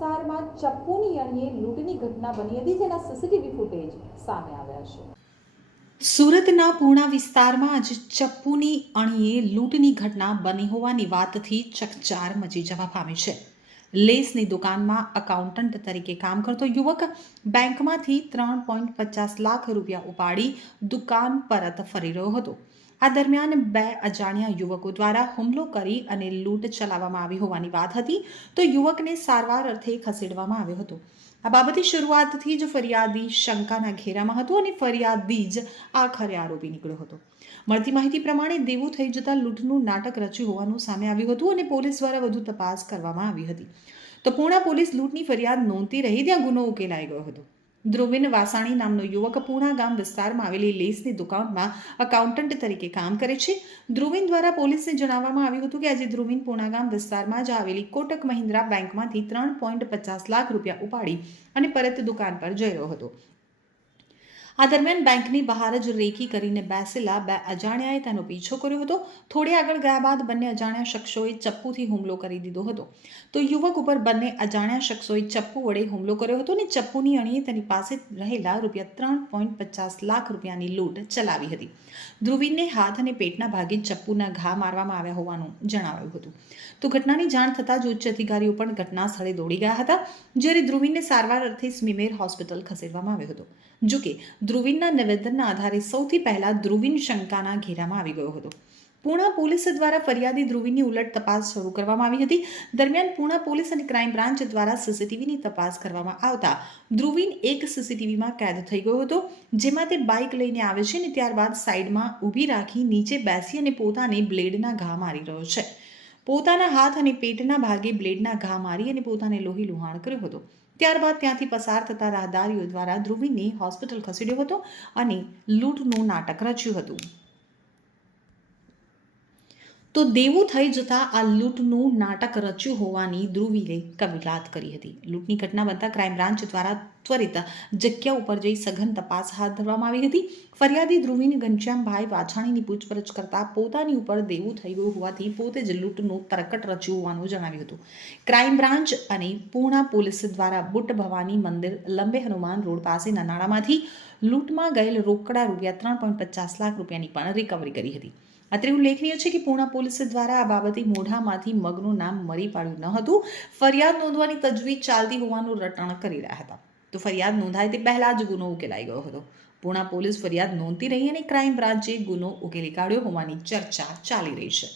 વિસ્તારમાં ચપ્પુની અણીએ લૂંટની ઘટના બની હતી, જેના સીસીટીવી ફૂટેજ સામે આવ્યા છે. સુરતના પૂર્ણા વિસ્તારમાં આજે ચપ્પુની અણીએ લૂંટની ઘટના બની હોવાની વાતથી ચકચાર મચી જવા પામી છે. લેસની દુકાનમાં અકાઉન્ટન્ટ તરીકે કામ કરતો યુવક બેંકમાંથી ત્રણ પોઈન્ટ પચાસ લાખ રૂપિયા ઉપાડી દુકાન પરત ફરી રહ્યો હતો. આ દરમિયાન બે અજાણ્યા યુવકો દ્વારા હુમલો કરી અને લૂંટ ચલાવવામાં આવી હોવાની વાત હતી, તો યુવકને સારવાર અર્થે ખસેડવામાં આવ્યો હતો. આ બાબતે શરૂઆતથી જ ફરિયાદી શંકાના ઘેરામાં હતો અને ફરિયાદી જ આખરે આરોપી નીકળ્યો હતો. મળતી માહિતી પ્રમાણે દેવું થઈ જતા લૂંટનું નાટક રચ્યું હોવાનું સામે આવ્યું હતું અને પોલીસ દ્વારા વધુ તપાસ કરવામાં આવી હતી. તો પૂર્ણા પોલીસ લૂંટની ફરિયાદ નોંધતી રહી, ત્યાં ગુનો ઉકેલાઈ ગયો હતો. ધ્રુવિન વાસાણી નામનો યુવક પૂણા ગામ વિસ્તારમાં આવેલી લેસની દુકાનમાં અકાઉન્ટન્ટ તરીકે કામ કરે છે. ધ્રુવિન દ્વારા પોલીસને જણાવવામાં આવ્યું હતું કે આજે ધ્રુવિન પૂણા ગામ વિસ્તારમાં જ આવેલી કોટક મહિન્દ્રા બેંકમાંથી ત્રણ પોઈન્ટ પચાસ લાખ રૂપિયા ઉપાડી અને પરત દુકાન પર જઈ રહ્યો હતો. આ દરમિયાન બેંકની બહાર જ રેકી કરીને બેસેલા બે અજાણ્યાએ તેનો પીછો કર્યો હતો. થોડે આગળ ગયા બાદ બંને અજાણ્યા શખ્સોએ ચપ્પુથી હુમલો કરી દીધો હતો. તો યુવક ઉપર બંને અજાણ્યા શખ્સોએ ચપ્પુ વડે હુમલો કર્યો હતો અને ચપ્પુની અણીએ તેની પાસે રહેલા રૂપિયા ત્રણ પોઈન્ટ પચાસ લાખ રૂપિયાની લૂંટ ચલાવી હતી. ધ્રુવીને હાથ અને પેટના ભાગે ચપ્પુના ઘા મારવામાં આવ્યા હોવાનું જણાવાયું હતું. તો ઘટનાની જાણ થતાં જ ઉચ્ચ અધિકારીઓ પણ ઘટના સ્થળે દોડી ગયા હતા, જ્યારે ધ્રુવીને સારવાર અર્થે સ્મીમેર હોસ્પિટલ ખસેડવામાં આવ્યો હતો. જોકે ધ્રુવીનના નિવેદનના આધારે સૌથી પહેલાં ધ્રુવીન શંકાના ઘેરામાં આવી ગયો હતો. પૂણા પોલીસ દ્વારા ફરિયાદી ધ્રુવીની ઉલટ તપાસ શરૂ કરવામાં આવી હતી. દરમિયાન પૂણા પોલીસ અને ક્રાઇમ બ્રાન્ચ દ્વારા સીસીટીવીની તપાસ કરવામાં આવતા ધ્રુવીન એક સીસીટીવીમાં કેદ થઈ ગયો હતો, જેમાં તે બાઇક લઈને આવે છે અને ત્યારબાદ સાઈડમાં ઊભી રાખી નીચે બેસી અને પોતાને બ્લેડના ઘા મારી રહ્યો છે. પોતાના હાથ અને પેટના ભાગે બ્લેડના ઘા મારી અને પોતાને લોહી લુહાણ કર્યો હતો. ત્યારબાદ ત્યાંથી પસાર થતા રાહદારીઓ દ્વારા ધ્રુવીને હોસ્પિટલ ખસેડ્યો હતો અને લૂંટનું નાટક રચ્યું હતું. તો દેવું થઈ જતાં આ લૂંટનું નાટક રચ્યું હોવાની ધ્રુવીએ કબૂલાત કરી હતી. લૂંટની ઘટના બનતા ક્રાઇમ બ્રાન્ચ દ્વારા ત્વરિત જગ્યા ઉપર જઈ સઘન તપાસ હાથ ધરવામાં આવી હતી. ફરિયાદી ધ્રુવીને ઘનશ્યામભાઈ વાછાણીની પૂછપરછ કરતા પોતાની ઉપર દેવું થઈ ગયું હોવાથી પોતે જ લૂંટનું તરકટ રચ્યું હોવાનું જણાવ્યું હતું. ક્રાઇમ બ્રાન્ચ અને પૂર્ણા પોલીસ દ્વારા બુટ ભવાની મંદિર લંબે હનુમાન રોડ પાસેના નાણામાંથી લૂંટમાં ગયેલ રોકડા રૂપિયા ત્રણ પોઈન્ટ પચાસ લાખ રૂપિયાની પણ રિકવરી કરી હતી. અત્રે ઉલ્લેખનીય છે કે પૂર્ણ પોલીસ દ્વારા આ બાબતે મોઢામાંથી મગનું નામ મરી પાડ્યું ન હતું. ફરિયાદ નોંધવાની તજવીજ ચાલતી હોવાનું રટણ કરી રહ્યા હતા. તો ફરિયાદ નોંધાય તે પહેલાં જ ગુનો ઉકેલાઈ ગયો હતો. પૂર્ણા પોલીસ ફરિયાદ નોંધતી રહી અને ક્રાઇમ બ્રાન્ચે ગુનો ઉકેલી કાઢ્યો હોવાની ચર્ચા ચાલી રહી છે.